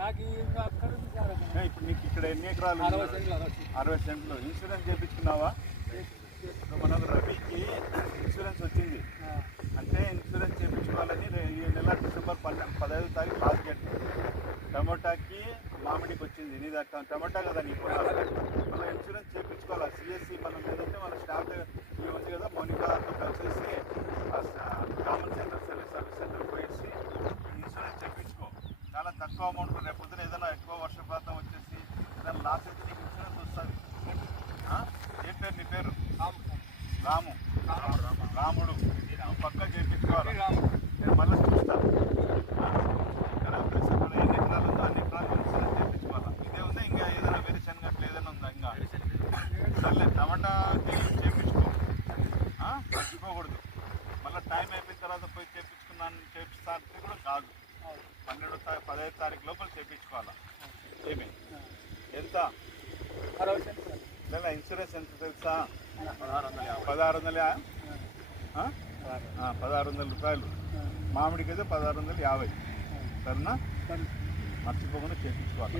నాకు అక్కడ ఇప్పుడు నీకు ఇక్కడ ఎన్ని ఎకరాలు అరవై? సెంట్లు ఇన్సూరెన్స్ చేయించుకున్నావా? మనకు రబీకి ఇన్సూరెన్స్ వచ్చింది. అంటే ఇన్సూరెన్స్ చేయించుకోవాలని ఈ నెల డిసెంబర్ పన్నెండు పదహైదు తారీఖు లాస్ట్ డేట్ టమోటాకి మామిడికి వచ్చింది. నీ దాకా టమోటా కదా నీకు మన ఇన్సూరెన్స్ చేయించుకోవాలి? సిఎస్సి మనం ఏంటంటే మన స్టాఫ్ ఉంది కదా మోనికాతో కలిసేసి common centre service service centre పోయేసి ఇన్సూరెన్స్ చేయించుకో చాలా తక్కువ అమౌంట్ రేపు పొద్దున ఏదైనా ఎక్కువ వర్షపాతం వచ్చేసి ఏదైనా లాస్ అయితే నీకు ఇన్సూరెన్స్ వస్తుంది? ఏం పేరు నీ పేరు? రాము. రాముడు. పక్క చేయించుకోవాలి? రాము. నేను మళ్ళీ చూస్తాను ఇక్కడ ప్రెసిడెంట్ ఎన్ని ఎకరాలు ఉందో అన్ని ఎకరాలు ఇన్సూరెన్స్ చేయించుకోవాలి? ఇదే ఉందా? ఇంకా ఏదైనా వేరే శనగట్లు ఏదైనా ఉందా? ఇంకా? సర్లే టమాటా చేయించుకో. మళ్ళీ టైం అయిపోయిన తర్వాత పోయి చేయించుకున్నాను పన్నెండో తారీఖు లోపల చేయించుకోవాలా ఏమి? ఎంత. నెల ఇన్సూరెన్స్ ఎంత తెలుసా? పదహారు వందల యాభై. పదహారు వందల రూపాయలు మామిడికి అయితే పదహారు వందల యాభై. సరేనా? సరే. మర్చిపోకుండా చేయించుకోవాలి.